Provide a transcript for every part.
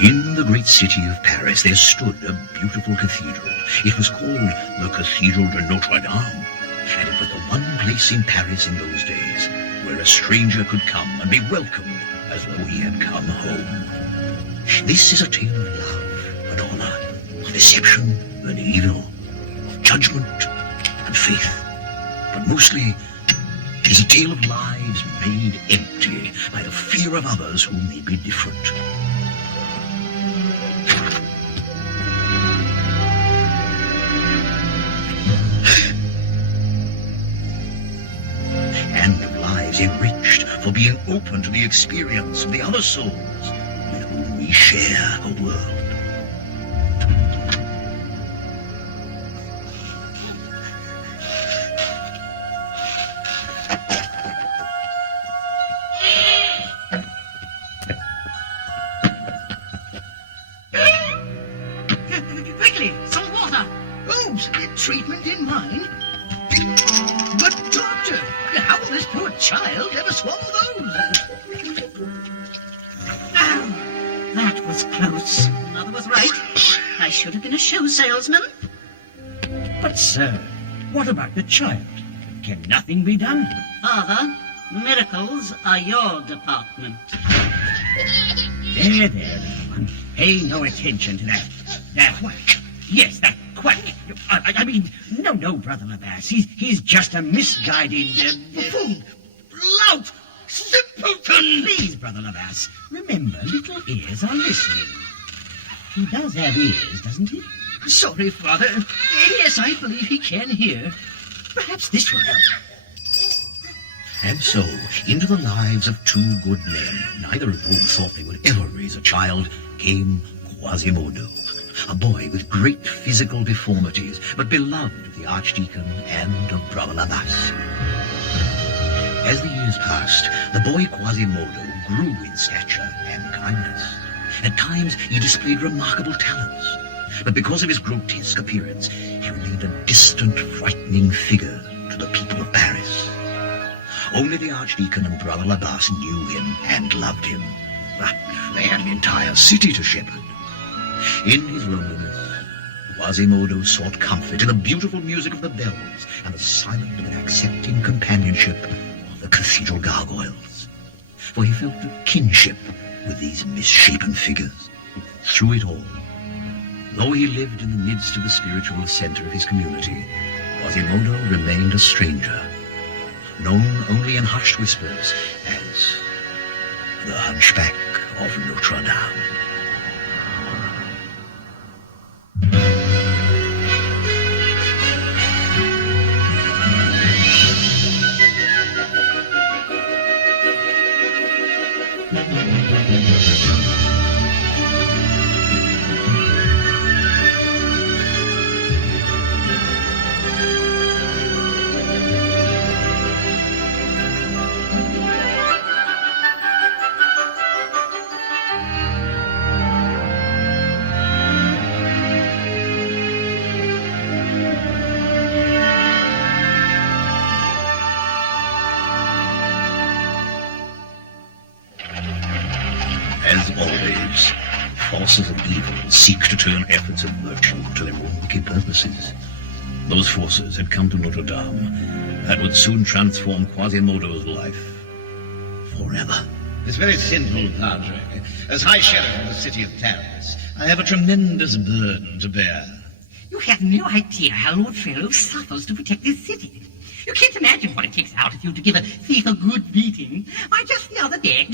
In the great city of Paris there stood a beautiful cathedral. It was called the Cathedral de Notre Dame, and it was the one place in Paris in those days where a stranger could come and be welcomed as though he had come home. This is a tale of love and honor, of deception and evil, of judgment and faith, but mostly it is a tale of lives made empty by the fear of others who may be different. And of lives enriched for being open to the experience of the other souls with whom we share a world. Quickly, some water. Oh, treatment in mind? But, Doctor, how will this poor child ever swallow those? Oh, that was close. Mother was right. I should have been a shoe salesman. But, sir, what about the child? Can nothing be done? Father, miracles are your department. There, little one. Pay no attention to that quack. Yes, that quack. I mean, no, Brother Labasse. He's just a misguided fool, lout, simpleton. Please, Brother Labasse, remember, little ears are listening. He does have ears, doesn't he? Sorry, Father. Yes, I believe he can hear. Perhaps this will help. And so, into the lives of two good men, neither of whom thought they would ever raise a child, came Quasimodo, a boy with great physical deformities, but beloved of the Archdeacon and of Brother Labasse. As the years passed, the boy Quasimodo grew in stature and kindness. At times, he displayed remarkable talents, but because of his grotesque appearance, he remained a distant, frightening figure to the people of Paris. Only the Archdeacon and Brother Labasse knew him and loved him. But they had an entire city to shepherd. In his loneliness, Quasimodo sought comfort in the beautiful music of the bells and the silent but accepting companionship of the cathedral gargoyles. For he felt a kinship with these misshapen figures. Through it all, though he lived in the midst of the spiritual center of his community, Quasimodo remained a stranger, known only in hushed whispers as the Hunchback of Notre Dame. As always, forces of evil seek to turn efforts of virtue to their own wicked purposes. Those forces had come to Notre Dame that would soon transform Quasimodo's life forever. It's very simple, Padre. As High Sheriff of the city of Paris, I have a tremendous burden to bear. You have no idea how Lord Pharaoh suffers to protect this city. You can't imagine what it takes out of you to give a thief a good beating. Why, just the other day...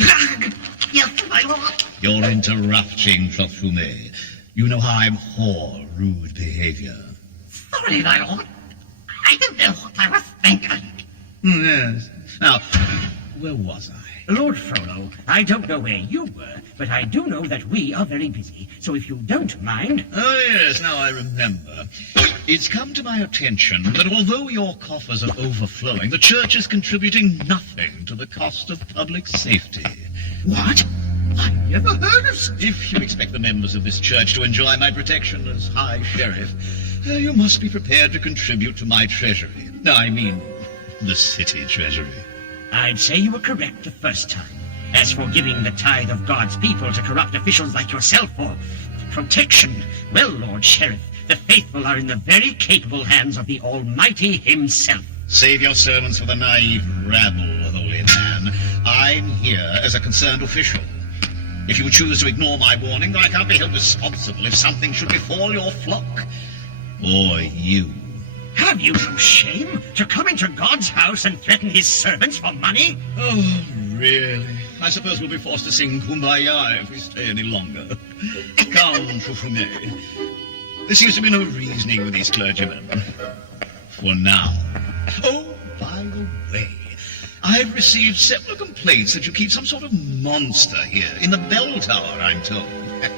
Yes, my lord. You're interrupting, Profume. You know how I abhor rude behavior. Sorry, my lord. I don't know what I was thinking. Yes. Now, where was I? Lord Frollo, I don't know where you were, but I do know that we are very busy. So if you don't mind... Oh, yes, now I remember. It's come to my attention that although your coffers are overflowing, the church is contributing nothing to the cost of public safety. What? I never heard of such... If you expect the members of this church to enjoy my protection as High Sheriff, you must be prepared to contribute to my treasury. I mean, the city treasury. I'd say you were correct the first time. As for giving the tithe of God's people to corrupt officials like yourself for protection, well, Lord Sheriff, the faithful are in the very capable hands of the Almighty himself. Save your sermons for the naive rabble, holy man. I'm here as a concerned official. If you choose to ignore my warning, then I can't be held responsible if something should befall your flock. Or you. Have you no shame to come into God's house and threaten his servants for money? Oh, really? I suppose we'll be forced to sing Kumbaya if we stay any longer. Come, Fufume. There seems to be no reasoning with these clergymen. For now. Oh, by the way, I've received several complaints that you keep some sort of monster here in the bell tower, I'm told.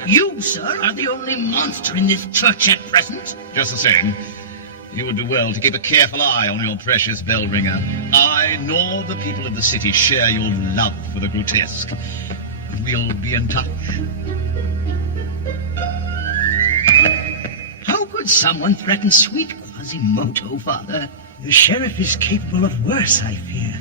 You, sir, are the only monster in this church at present. Just the same, you would do well to keep a careful eye on your precious bell ringer. I nor the people of the city share your love for the grotesque. We'll be in touch. How could someone threaten sweet Quasimodo, Father? The sheriff is capable of worse, I fear.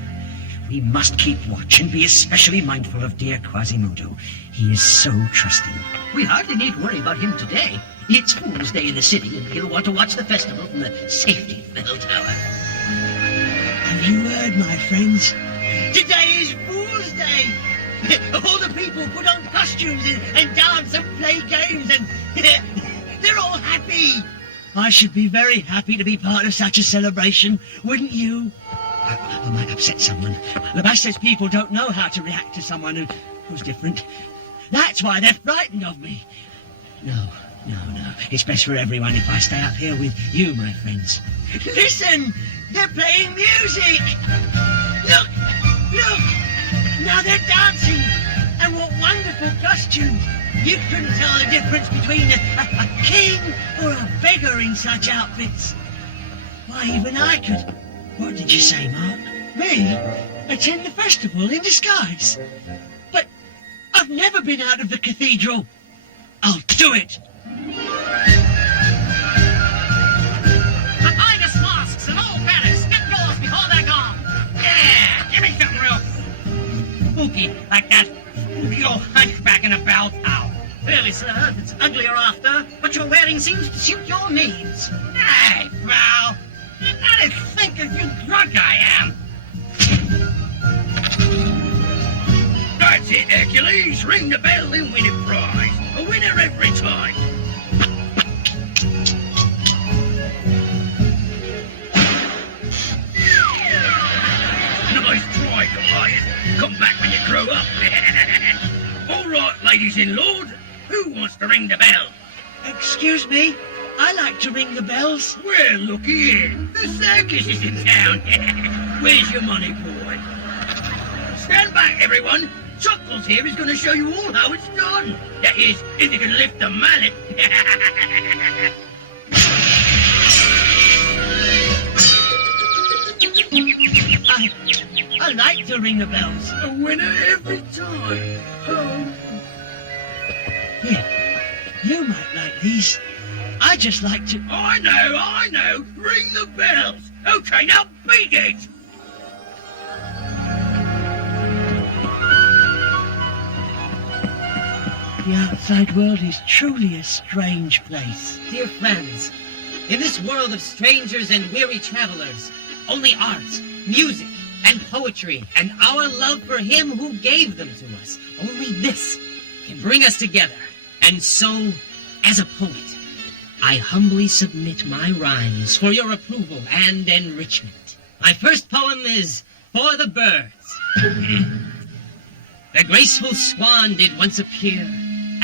We must keep watch and be especially mindful of dear Quasimodo. He is so trusting. We hardly need worry about him today. It's Fool's Day in the city, and he'll want to watch the festival from the safety of the bell tower. Have you heard, my friends? Today is Fool's Day! All the people put on costumes and dance and play games, and they're all happy! I should be very happy to be part of such a celebration, wouldn't you? I might upset someone. Labasta's people don't know how to react to someone who's different. That's why they're frightened of me. No. It's best for everyone if I stay up here with you, my friends. Listen! They're playing music! Look! Now they're dancing! And what wonderful costumes! You couldn't tell the difference between a king or a beggar in such outfits. Why, even I could. What did you say, Mark? Me? Attend the festival in disguise? But I've never been out of the cathedral. I'll do it. The finest masks and all banners, get yours before they're gone. Yeah, give me something real spooky like that spooky old hunchback in a bell tower. Really, sir, if it's ugly you're after, what you're wearing seems to suit your needs. Hey, pal, you gotta think of you drunk I am. That's it, Hercules. Ring the bell and win a prize. A winner every time. Nice try, Goliath. Come back when you grow up. All right, ladies and lords. Who wants to ring the bell? Excuse me, I like to ring the bells. Well, looky here. The circus is in town. Where's your money, boy? Stand back, everyone. Chuckles here is going to show you all how it's done. That is, if you can lift the mallet. I like to ring the bells. A winner every time. Oh. Here, you might like these. I just like to... I know. Ring the bells. Okay, now beat it. The outside world is truly a strange place. Dear friends, in this world of strangers and weary travelers, only art, music, and poetry, and our love for him who gave them to us, only this can bring us together. And so, as a poet, I humbly submit my rhymes for your approval and enrichment. My first poem is For the Birds. The graceful swan did once appear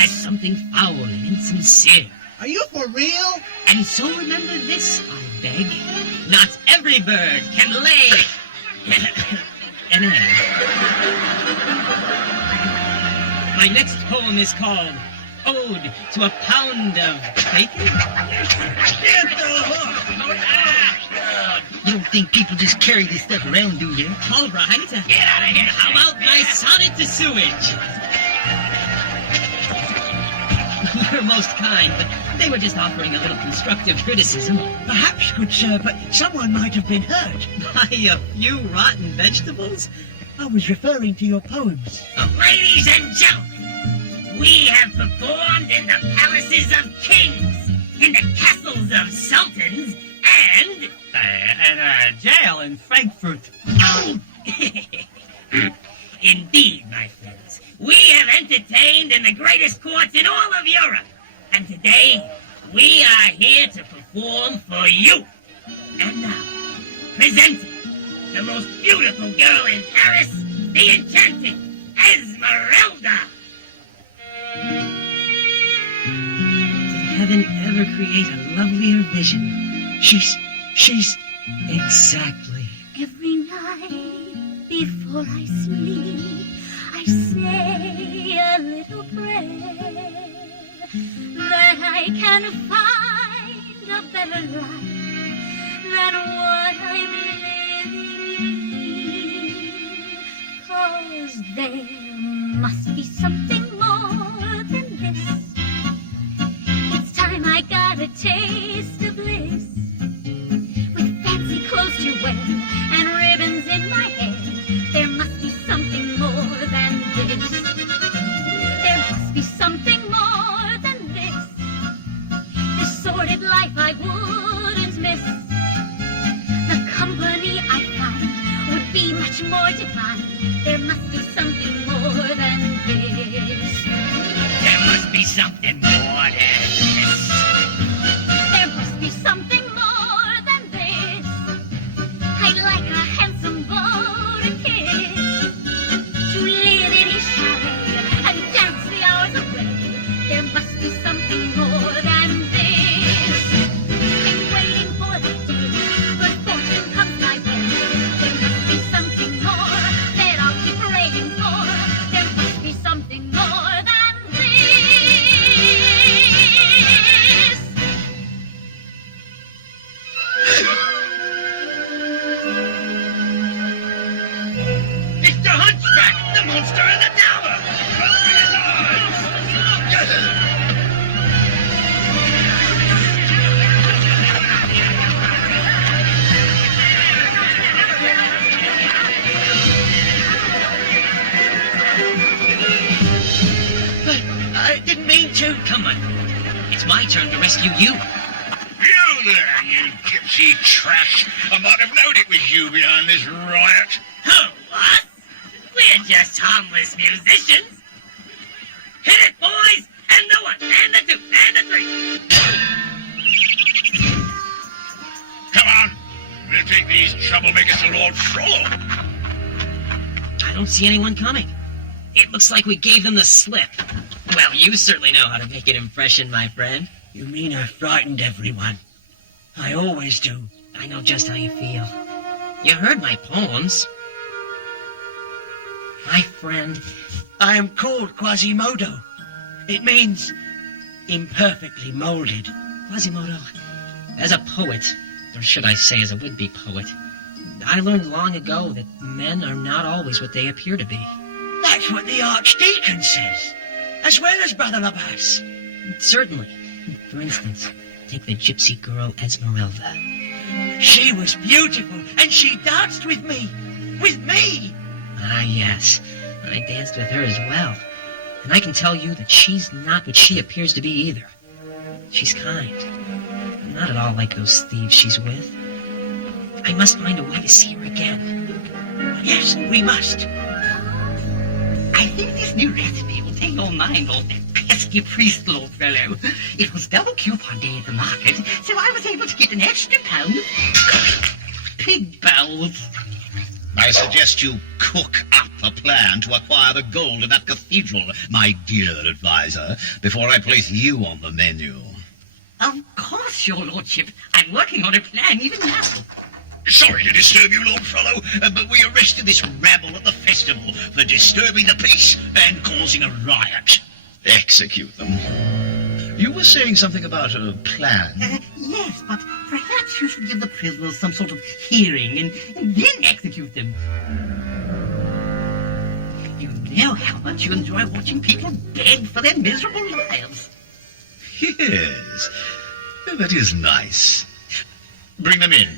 as something foul and insincere. Are you for real? And so remember this, I beg. Not every bird can lay an egg. My next poem is called Ode to a Pound of Bacon. You don't think people just carry this stuff around, do you? All right. Get out of here. How about my sonnet to sewage? You're most kind, but they were just offering a little constructive criticism. Perhaps, good sir, but someone might have been hurt. By a few rotten vegetables? I was referring to your poems. Ladies and gentlemen, we have performed in the palaces of kings, in the castles of sultans, and a jail in Frankfurt. Indeed, my friends, we have entertained in the greatest courts in all of Europe. And today, we are here to perform for you. And now, presenting the most beautiful girl in Paris, the enchanted Esmeralda. Did heaven ever create a lovelier vision? She's exactly. Every night before I sleep, I say a little prayer that I can find a better life than what I'm living. 'Cause there must be something more than this. It's time I got a taste of bliss. With fancy clothes to wear and ribbons in my hair, there must be something more than this. There must be something more than this. This sordid life I wouldn't miss. The company I find would be much more divine. There must be something more than this. There must be something more than this. There must be something more than this. I'd like a handsome beau to kiss, to live in his chalet and dance the hours away. There must be something more than this. I'm waiting for the day good fortune comes my way. There must be something more that I'll keep praying for. There must be something more than this. It's the Hunchback, the monster in the tower. Run for your lives. I didn't mean to. Come on. It's my turn to rescue you. You there, you gypsy trash. I might have known it was you behind this riot. Who, us? We're just harmless musicians. Hit it, boys! And the one, and the two, and the three. Come on. We'll take these troublemakers to Lord Frollo. I don't see anyone coming. It looks like we gave them the slip. Well, you certainly know how to make an impression, my friend. You mean I frightened everyone? I always do. I know just how you feel. You heard my poems. My friend, I am called Quasimodo. It means imperfectly molded. Quasimodo, as a poet, or should I say as a would-be poet, I learned long ago that men are not always what they appear to be. That's what the Archdeacon says, as well as Brother Labas. Certainly. For instance, take the gypsy girl Esmeralda. She was beautiful, and she danced with me. With me! Ah, yes. I danced with her as well. And I can tell you that she's not what she appears to be either. She's kind. Not at all like those thieves she's with. I must find a way to see her again. Yes, we must. I think this new recipe will take your mind off that pesky priest, old fellow. It was double coupon day at the market, so I was able to get an extra pound of pig bowels. I suggest you cook up a plan to acquire the gold in that cathedral, my dear advisor, before I place you on the menu. Of course, your lordship. I'm working on a plan even now. Sorry to disturb you, Lord Frollo, but we arrested this rabble at the festival for disturbing the peace and causing a riot. Execute them. You were saying something about a plan. Yes, but perhaps you should give the prisoners some sort of hearing and then execute them. You know how much you enjoy watching people beg for their miserable lives. Yes, that is nice. Bring them in.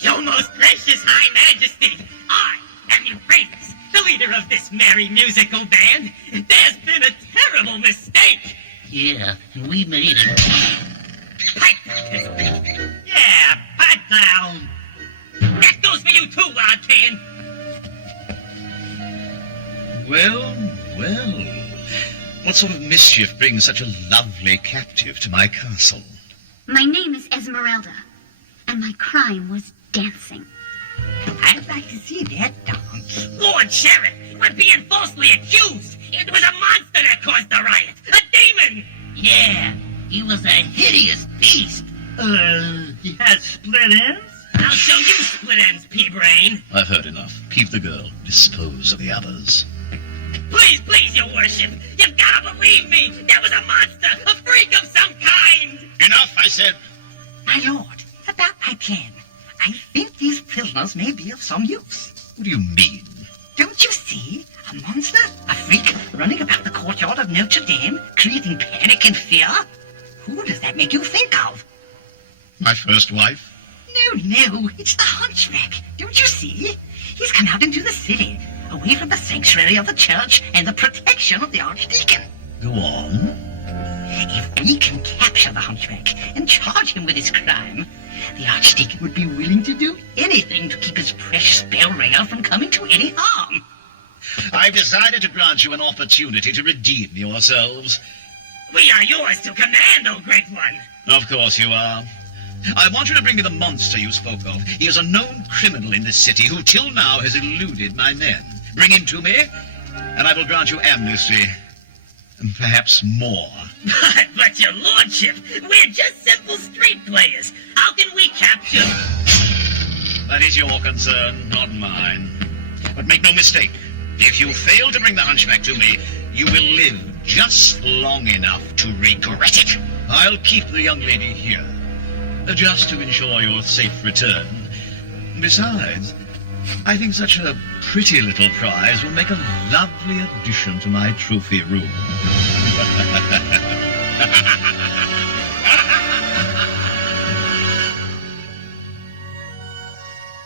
Your most gracious high majesty, I, and Euphrates, the leader of this merry musical band, there's been a terrible mistake. Yeah, and we made it. Pipe that pistol. Yeah, pipe down. That goes for you too, Lodcan. Well, well. What sort of mischief brings such a lovely captive to my castle? My name is Esmeralda, and my crime was dancing. I'd like to see that dance. Lord Sheriff, we're being falsely accused. It was a monster that caused the riot. A demon. Yeah, he was a hideous beast. He has split ends? I'll show you split ends, pea-brain. I've heard enough. Keep the girl. Dispose of the others. Please, please, your worship. You've got to believe me. There was a monster, a freak of some kind. Enough, I said. My lord, about my plan. I think these prisoners may be of some use. What do you mean? Don't you see? A monster, a freak, running about the courtyard of Notre Dame, creating panic and fear? Who does that make you think of? My first wife? No, it's the Hunchback. Don't you see? He's come out into the city, away from the sanctuary of the church and the protection of the Archdeacon. Go on. If we can capture the Hunchback and charge him with his crime, the Archdeacon would be willing to do anything to keep his precious bell ringer from coming to any harm. I've decided to grant you an opportunity to redeem yourselves. We are yours to command, O Great One. Of course you are. I want you to bring me the monster you spoke of. He is a known criminal in this city who till now has eluded my men. Bring him to me, and I will grant you amnesty. And perhaps more. But your lordship, we're just simple street players. How can we capture... That is your concern, not mine. But make no mistake, if you fail to bring the Hunchback to me, you will live just long enough to regret it. I'll keep the young lady here, just to ensure your safe return. Besides, I think such a pretty little prize will make a lovely addition to my trophy room.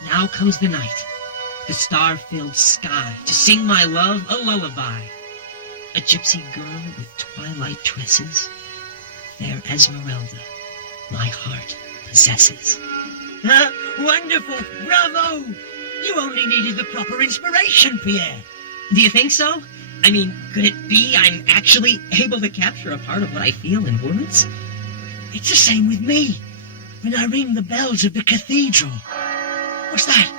Now comes the night, the star-filled sky, to sing my love a lullaby. A gypsy girl with twilight tresses, fair Esmeralda, my heart possesses. Wonderful! Bravo! You only needed the proper inspiration, Pierre. Do you think so? I mean, could it be I'm actually able to capture a part of what I feel in words? It's the same with me. When I ring the bells of the cathedral. What's that?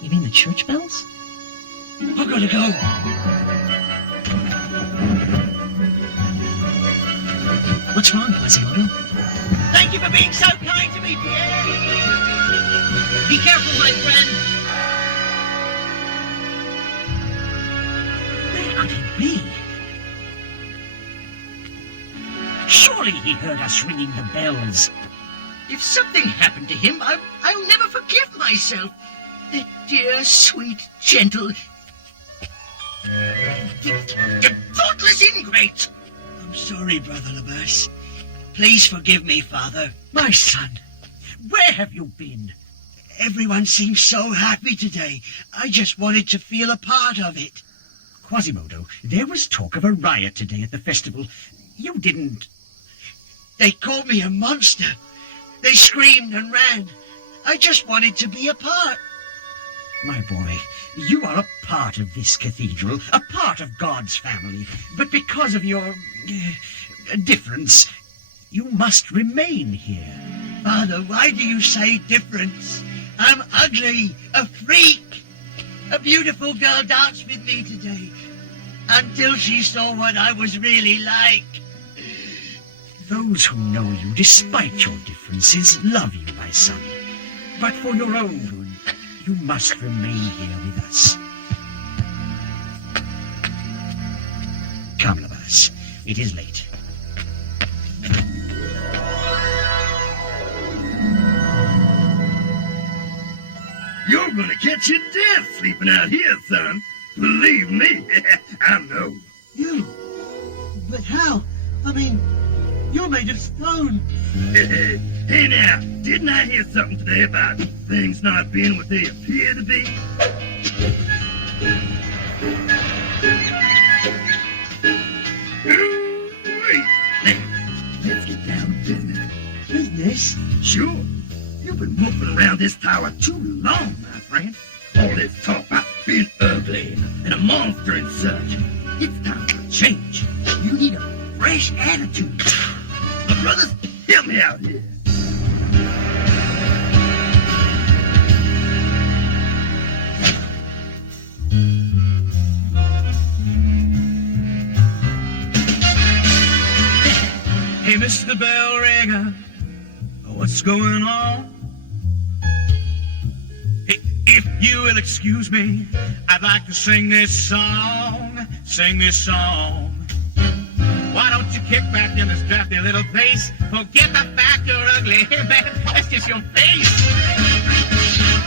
You mean the church bells? I've got to go. What's wrong, Quasimodo? Thank you for being so kind to me, Pierre. Be careful, my friend. Where could he be? Surely he heard us ringing the bells. If something happened to him, I'll never forgive myself. That dear, sweet, gentle... the thoughtless ingrate! I'm sorry, Brother Labasse. Please forgive me, Father. My son, where have you been? Everyone seems so happy today. I just wanted to feel a part of it. Quasimodo, there was talk of a riot today at the festival. You didn't... They called me a monster. They screamed and ran. I just wanted to be a part. My boy, you are a part of this cathedral, a part of God's family. But because of your difference, you must remain here. Father, why do you say difference? I'm ugly, a freak. A beautiful girl danced with me today until she saw what I was really like. Those who know you, despite your differences, love you, my son. But for your own good, you must remain here with us. Come, Labasse. It is late. You're gonna catch your death sleeping out here, son. Believe me, I know. You? But how? I mean, you're made of stone. Hey now, didn't I hear something today about things not being what they appear to be? Wait, let's get down to business. Business? Sure. You've been moping around this tower too long, my friend. All this talk about being ugly and a monster and such. It's time for a change. You need a fresh attitude. But brothers, help me out here. Hey, Mr. Bell Ringer, what's going on? Hey, if you will excuse me, I'd like to sing this song. Why don't you kick back in this drafty little place? Forget the fact you're ugly, man, that's just your face.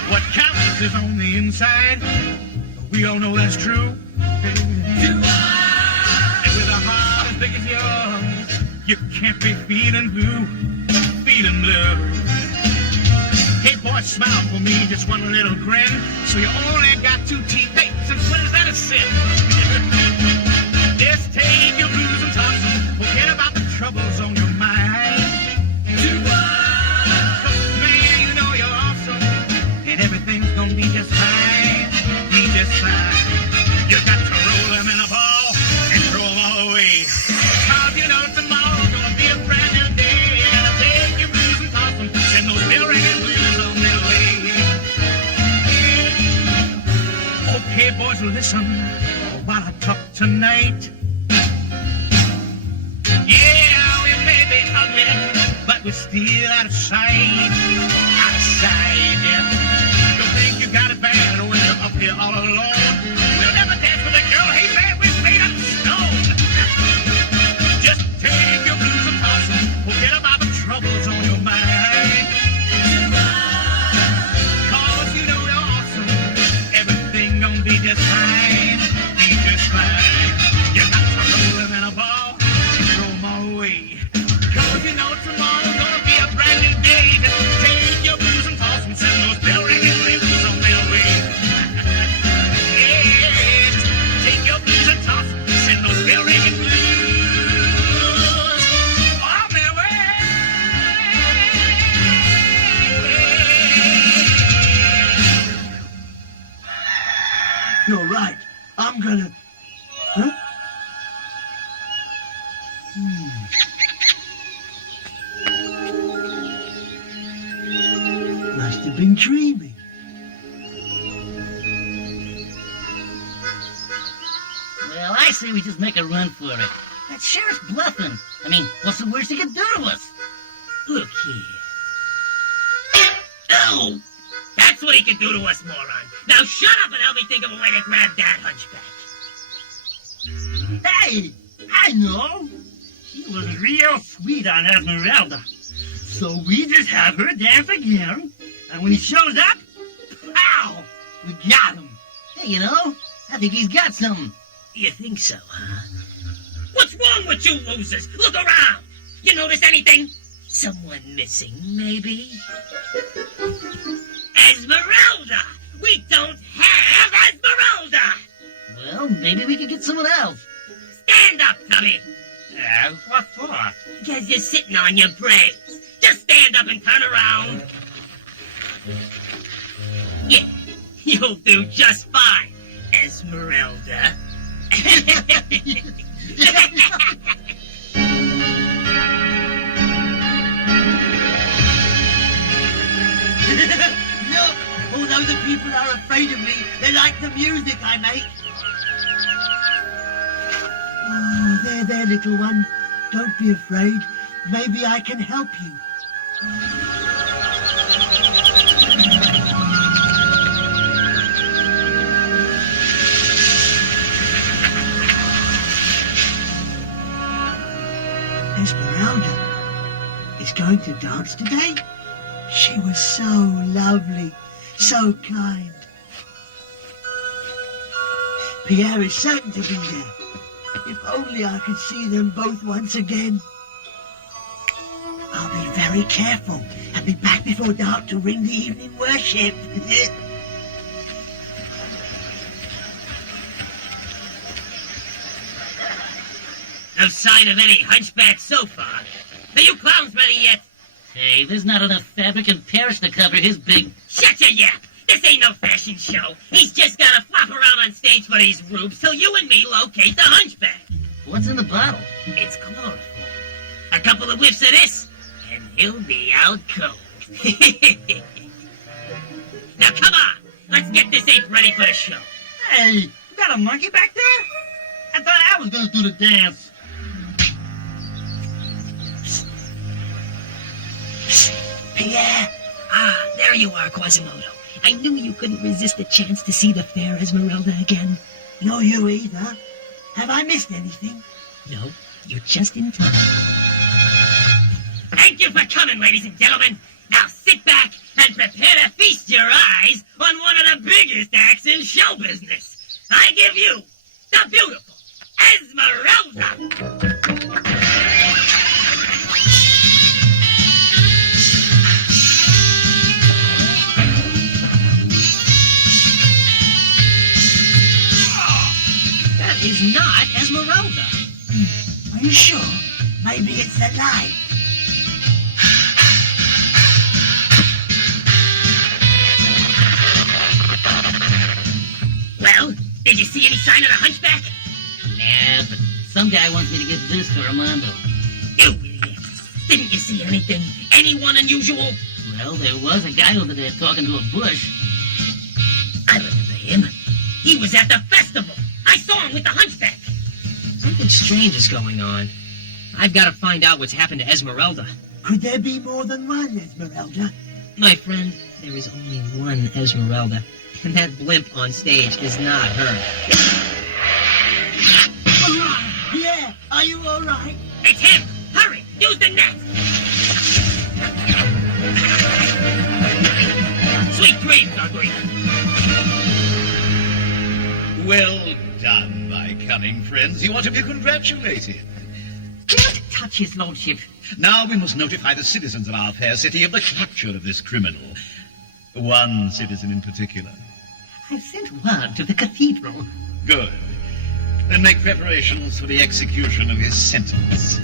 What counts is on the inside, we all know that's true. And with a heart as big as yours, you can't be feeling blue. Hey boy, smile for me, just one little grin. So you only got 2 teeth. Hey, since when is that a sin? Just take your blues and toss them. Forget about the troubles on your mind. Man, you know you're awesome, and everything's gonna be just fine. You got to roll them in a ball and throw them all away. 'Cause you know tomorrow's gonna be a brand new day. You gotta take your blues and toss them, send those bell ringing blues on their way. Okay, boys, listen while I talk tonight. Yeah, we may be ugly, but we're still out of sight. Yeah. Don't think you got it bad when you're up here all alone. We'll never dance with a girl, hey man, we're made of stone. Just take your blues and toss them, forget about the troubles on your mind. 'Cause you know you're awesome, everything gonna be just fine. You got to roll them in a ball and throw them all away. 'Cause you know tomorrow's gonna be a brand new day. Just take your blues and toss them, send those bell ringing blues on their way. Yeah, just take your blues and toss them, send those bell ringing blues on their way. You're right. I'm gonna... Huh? Must have been dreaming. Well, I say we just make a run for it. That sheriff's bluffing. I mean, what's the worst he could do to us? Look here. Oh! That's what he could do to us, moron. Now shut up and help me think of a way to grab that hunchback. Hey, I know. She was real sweet on Esmeralda. So we just have her dance again. And when he shows up, pow! We got him. Hey, you know, I think he's got something. You think so, huh? What's wrong with you losers? Look around. You notice anything? Someone missing, maybe? Esmeralda! We don't have Esmeralda! Well, maybe we could get someone else. Stand up, Tubby! What for? Because you're sitting on your brains. Just stand up and turn around. Yeah, you'll do just fine, Esmeralda. Look, although the people are afraid of me, they like the music I make. Oh, there, little one. Don't be afraid. Maybe I can help you. Esmeralda is going to dance today? She was so lovely, so kind. Pierre is certain to be there. If only I could see them both once again. I'll be very careful and be back before dark to ring the evening worship. No sign of any hunchback so far. Are you clowns ready yet? Hey, there's not enough fabric and Paris to cover his big... Shut your yap! This ain't no fashion show. He's just gotta flop around on stage for these rubes till you and me locate the hunchback. What's in the bottle? It's chloroform. A couple of whiffs of this, and he'll be out cold. Now come on! Let's get this ape ready for the show. Hey, you got a monkey back there? I thought I was gonna do the dance. Pierre? Ah, there you are, Quasimodo. I knew you couldn't resist the chance to see the fair Esmeralda again. No, you either. Have I missed anything? No, you're just in time. Thank you for coming, ladies and gentlemen. Now sit back and prepare to feast your eyes on one of the biggest acts in show business. I give you the beautiful Esmeralda. That is not Esmeralda. Are you sure? Maybe it's the light. Well, did you see any sign of the hunchback? Nah, but some guy wants me to give this to Armando. You idiot. Didn't you see anything? Anyone unusual? Well, there was a guy over there talking to a bush. I remember him. He was at the festival. I saw him with the hunchback. Something strange is going on. I've got to find out what's happened to Esmeralda. Could there be more than one Esmeralda? My friend, there is only one Esmeralda, and that blimp on stage is not her. Yeah, are you all right? It's him! Hurry! Use the net! Sweet dreams, Ugly! Well done, my cunning friends. You ought to be congratulated. Don't touch his lordship. Now we must notify the citizens of our fair city of the capture of this criminal. One citizen in particular. I've sent word to the cathedral. Good. Then make preparations for the execution of his sentence.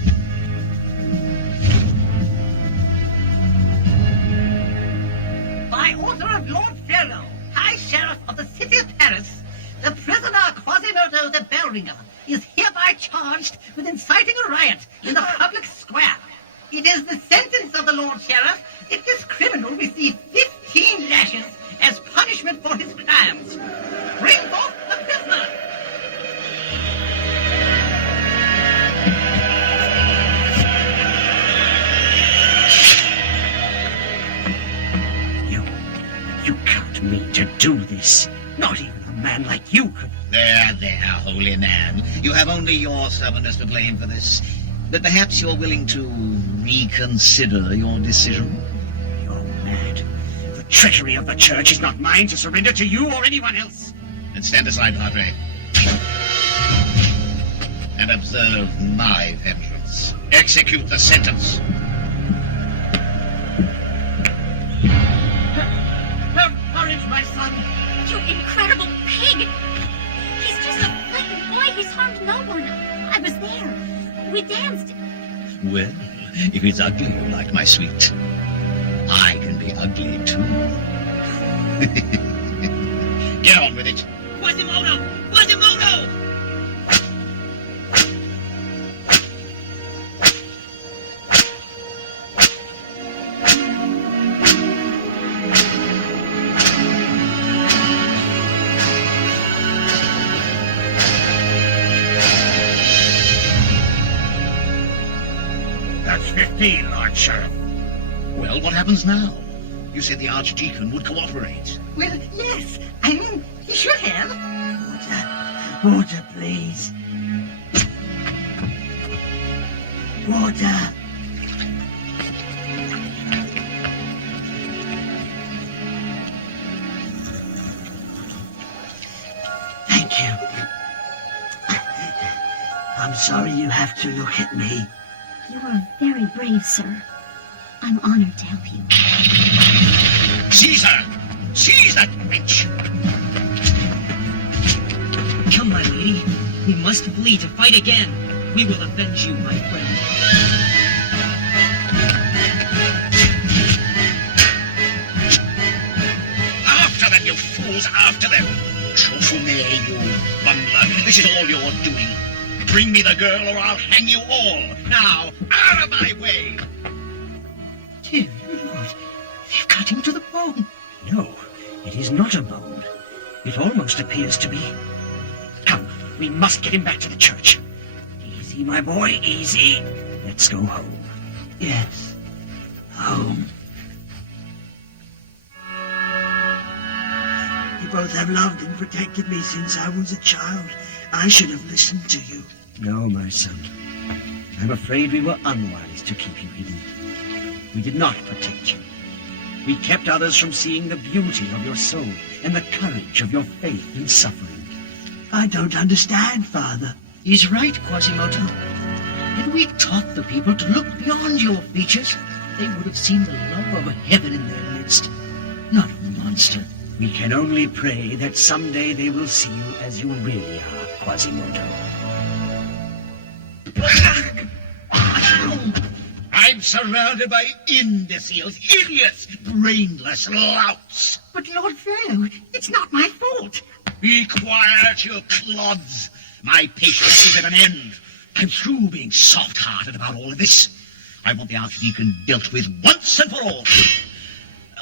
By order of Lord Pharaoh, High Sheriff of the City of Paris, the prisoner Quasimodo the Bellringer is hereby charged with inciting a riot in the public square. It is the sentence of the Lord Sheriff that this criminal receive 15 lashes as punishment for his crimes. Bring forth the prisoner! You can't mean to do this. Not even a man like you could. There, holy man. You have only your stubbornness to blame for this. But perhaps you're willing to reconsider your decision? You're mad. The treasury of the church is not mine to surrender to you or anyone else. Then stand aside, Padre. And observe my vengeance. Execute the sentence. Have courage, my son. You incredible pig! He's just a frightened boy. He's harmed no one. I was there. We danced. Well, if he's ugly like my sweet, I can be ugly too. Get on with it. Quasimodo! Quasimodo! That's 15, Lord Sheriff. Well, what happens now? You said the Archdeacon would cooperate. Well, yes. I mean, he should have. Water, please. Water. Thank you. I'm sorry you have to look at me. You are very brave, sir. I'm honored to help you. Seize her! Seize that witch! Come, my lady. We must flee to fight again. We will avenge you, my friend. After them, you fools, after them! Chofume, you bungler, this is all you're doing. Bring me the girl or I'll hang you all. Now, out of my way! Dear Lord, they've cut him to the bone. No, it is not a bone. It almost appears to be. Come, we must get him back to the church. Easy, my boy, easy. Let's go home. Yes, home. You both have loved and protected me since I was a child. I should have listened to you. No, my son. I'm afraid we were unwise to keep you hidden. We did not protect you. We kept others from seeing the beauty of your soul and the courage of your faith in suffering. I don't understand, Father. He's right, Quasimodo. Had we taught the people to look beyond your features, they would have seen the love of heaven in their midst, not a monster. We can only pray that someday they will see you as you really are, Quasimodo. I'm surrounded by imbeciles, idiots, brainless louts. But Lord Furlow, it's not my fault. Be quiet, you clods. My patience is at an end. I'm through being soft-hearted about all of this. I want the Archdeacon dealt with once and for all.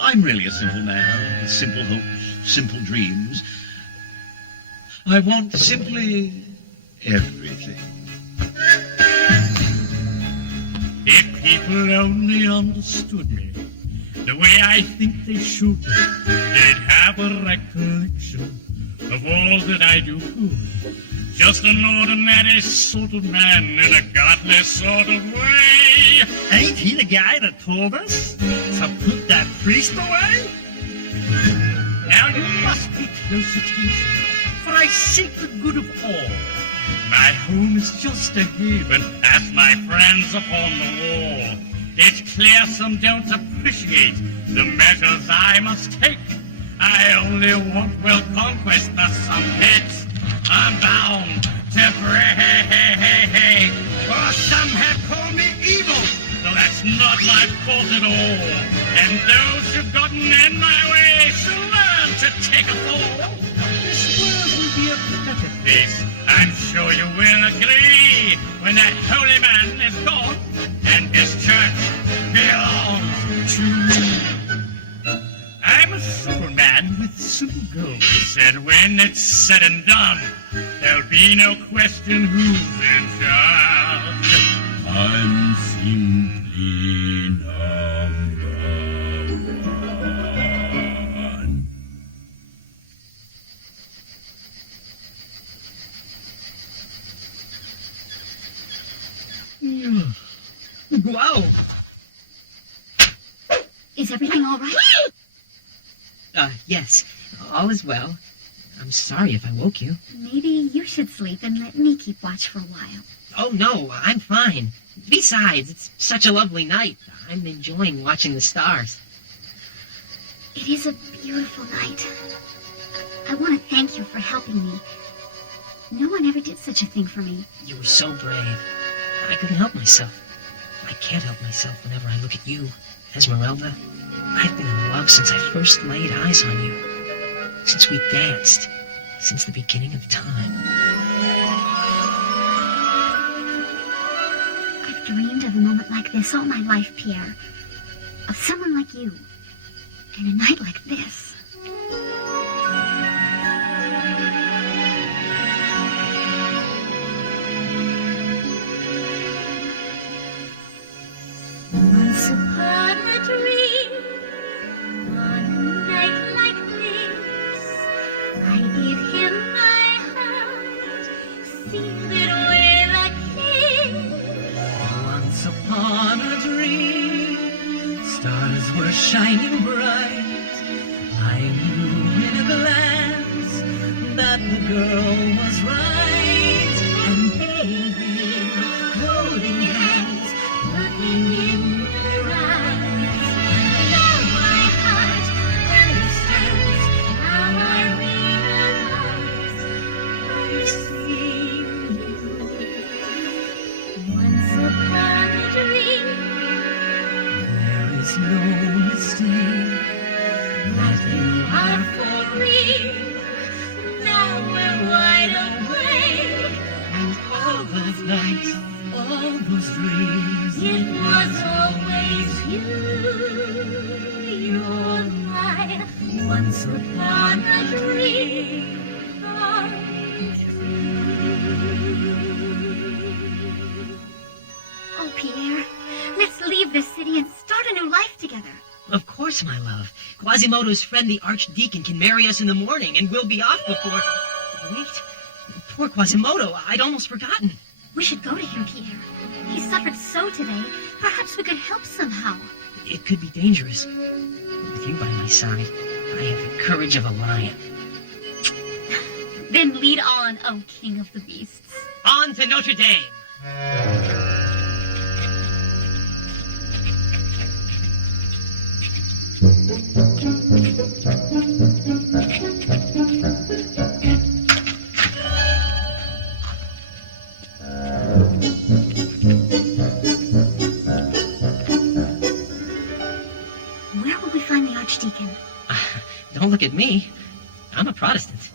I'm really a simple man with simple hopes, simple dreams. I want simply everything. If people only understood me the way I think they should, they'd have a recollection of all that I do good. Just an ordinary sort of man in a godless sort of way. Ain't he the guy that told us to put that priest away? Now you must pay close attention, for I seek the good of all. My home is just a haven, as my friends upon the wall. It's clear some don't appreciate the measures I must take. I only want world conquest, but some heads I'm bound to break. For some have called me evil. No, that's not my fault at all. And those who've gotten in my way should learn to take a fall. This world will be a better place, I'm sure you will agree, when that holy man is gone and his church belongs to me. I'm a Superman with simple goals, and when it's said and done, there'll be no question who's in charge. I'm simply number one. Whoa! Is everything all right? Yes. All is well. I'm sorry if I woke you. Maybe you should sleep and let me keep watch for a while. Oh, no, I'm fine. Besides, it's such a lovely night. I'm enjoying watching the stars. It is a beautiful night. I want to thank you for helping me. No one ever did such a thing for me. You were so brave. I couldn't help myself. I can't help myself whenever I look at you, Esmeralda. I've been in love since I first laid eyes on you. Since we danced. Since the beginning of time. I've dreamed of a moment like this all my life, Pierre. Of someone like you. And a night like this. Once upon a dream, on a night like this, I give him my heart, sealed it with a kiss. Once upon a dream, stars were shining bright. I knew in a glance that the girl was right. And baby, holding hands, looking in your eyes. it's no mistake that you are for real. Now we're wide awake, and all those nights, all those dreams, It was always you. You're my once upon a dream come true. Oh, Pierre, let's leave this city and start a new life together. Of course, my love. Quasimodo's friend, the Archdeacon, can marry us in the morning, and we'll be off before... Wait. Poor Quasimodo. I'd almost forgotten. We should go to him, Pierre. He suffered so today. Perhaps we could help somehow. It could be dangerous. With you by my side, I have the courage of a lion. Then lead on, O King of the Beasts. On to Notre Dame! Where will we find the Archdeacon? Don't look at me. I'm a Protestant.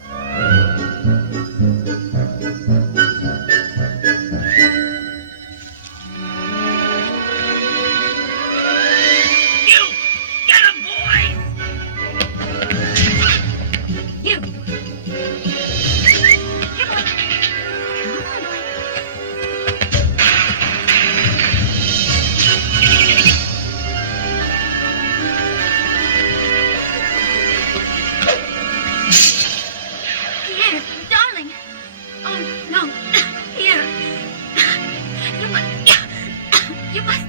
You! Get him, boys! You! Come on. Come on, boy. Pierre, darling. Oh, no. Pierre. You must...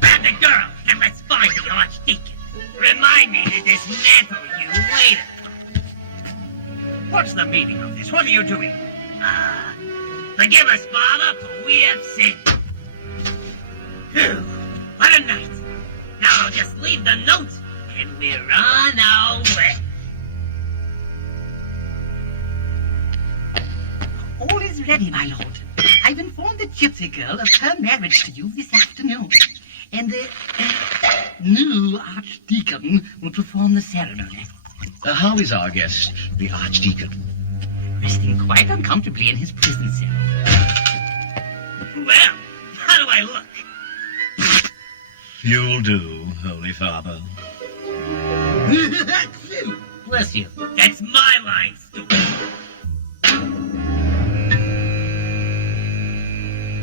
Grab the girl and let's find the Archdeacon. Remind me to dismantle you later. What's the meaning of this? What are you doing? Forgive us, Father, for we have sinned. Phew, what a night. Now I'll just leave the note and we're on our way. All is ready, my lord. I've informed the gypsy girl of her marriage to you this afternoon. And the new Archdeacon will perform the ceremony. How is our guest, the Archdeacon? Resting quite uncomfortably in his prison cell. Well, how do I look? You'll do, Holy Father. That's you. Bless you. That's my line, stupid.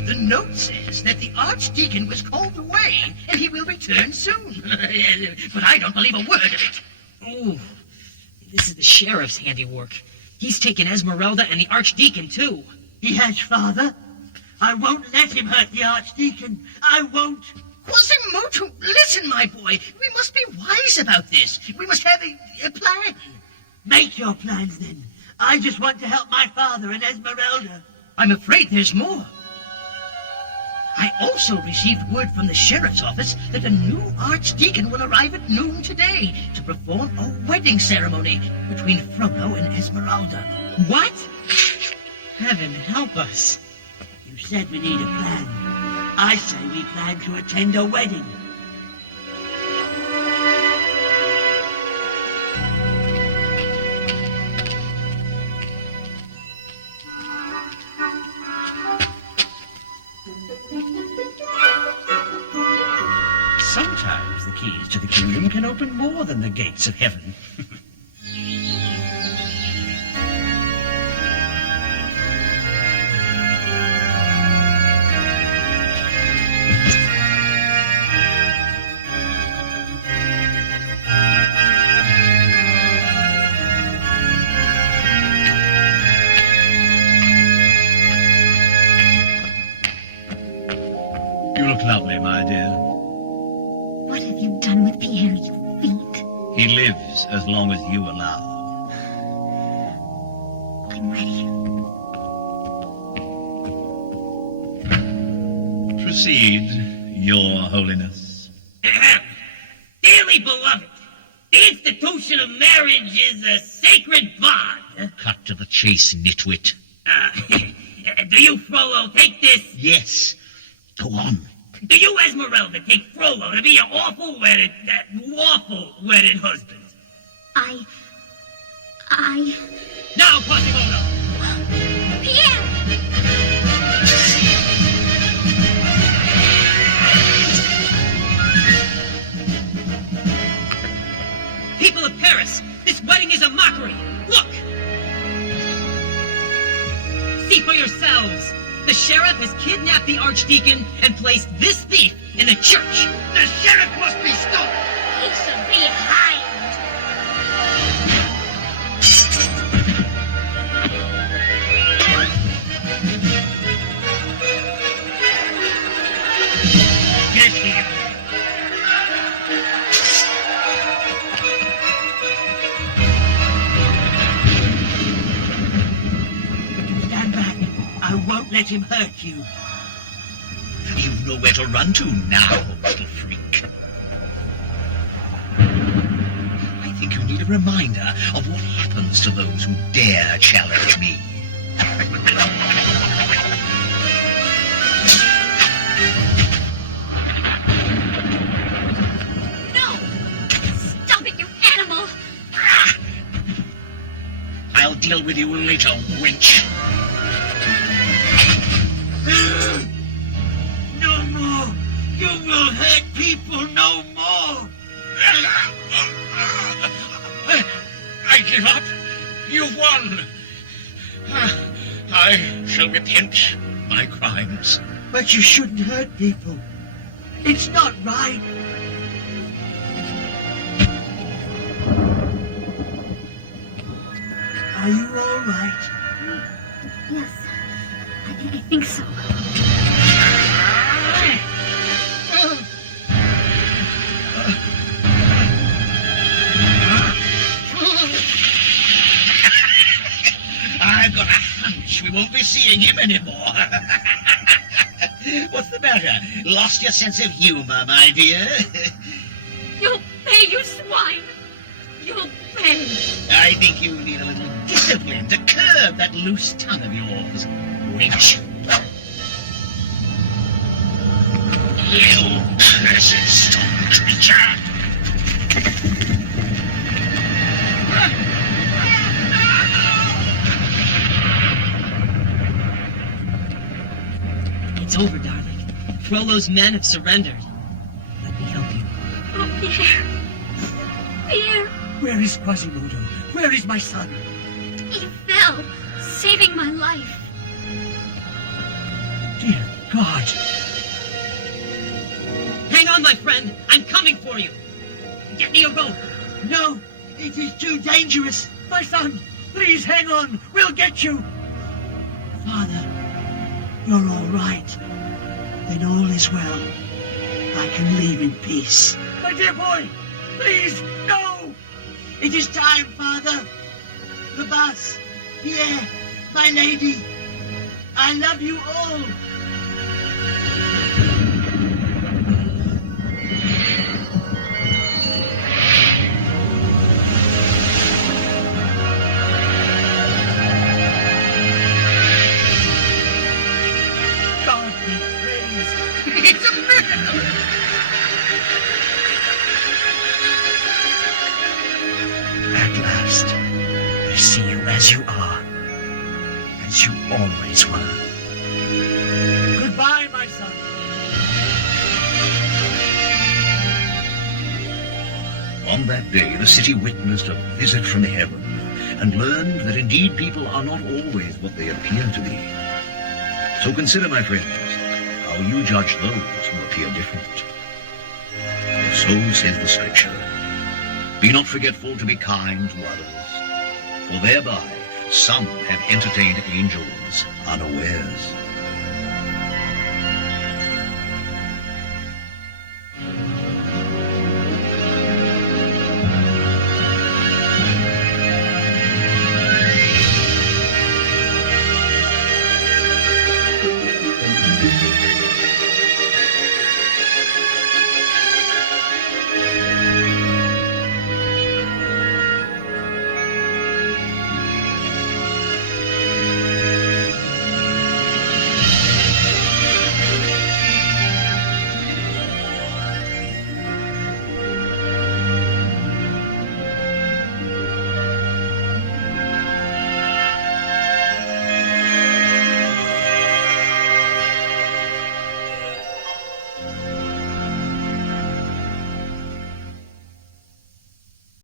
The note says that the Archdeacon was called away, and he will return soon. But I don't believe a word of it. Ooh, this is the sheriff's handiwork. He's taken Esmeralda and the Archdeacon, too. He has, Father. I won't let him hurt the Archdeacon. I won't. Quasimodo, listen, my boy. We must be wise about this. We must have a plan. Make your plans, then. I just want to help my father and Esmeralda. I'm afraid there's more. I also received word from the sheriff's office that a new Archdeacon will arrive at noon today to perform a wedding ceremony between Frodo and Esmeralda. What? Heaven help us. You said we need a plan. I say we plan to attend a wedding. Sometimes the keys to the kingdom can open more than the gates of heaven. You look lovely, my dear. What have you done with Pierre, you fiend? He lives as long as you allow. I'm ready. Proceed, Your Holiness. Dearly beloved, the institution of marriage is a sacred bond. Cut to the chase, nitwit. Do you, Frollo, take this? Yes. Go on. Do you, Esmeralda, take Frollo to be your awful wedded husband? Now, Quasimodo! Pierre! People of Paris, this wedding is a mockery. Look! See for yourselves. The sheriff has kidnapped the archdeacon and placed this thief in the church. The sheriff must be stopped! He should be hanged! Get him! Stand back. I won't let him hurt you. You've nowhere to run to now, little freak. I think you need a reminder of what happens to those who dare challenge me. No! Stop it, you animal! I'll deal with you later, wench. No more! You will hurt people no more! I give up. You've won. I shall repent my crimes. But you shouldn't hurt people. It's not right. Are you all right? Yes, I think so. I've got a hunch we won't be seeing him anymore. What's the matter? Lost your sense of humor, my dear? You'll pay, you swine! You'll pay! I think you need a little discipline to curb that loose tongue of yours, wench. You cursed stone creature! It's over, darling. Frollo's men have surrendered. Let me help you. Oh, Pierre! Pierre! Where is Quasimodo? Where is my son? He fell, saving my life. Dear God. Hang on, my friend. I'm coming for you. Get me a rope. No, it is too dangerous. My son, please hang on. We'll get you. Father, you're all right. Then all is well. I can leave in peace. My dear boy, please, no! It is time, Father. The bus, Pierre, my lady. I love you all. God be praised. It's a miracle. At last, I see you as you are, as you always were. Goodbye, my son. On that day, the city witnessed a visit from heaven and learned that indeed people are not always what they appear to be. So consider, my friends, how you judge those who appear different. For so says the Scripture, be not forgetful to be kind to others, for thereby some have entertained angels unawares.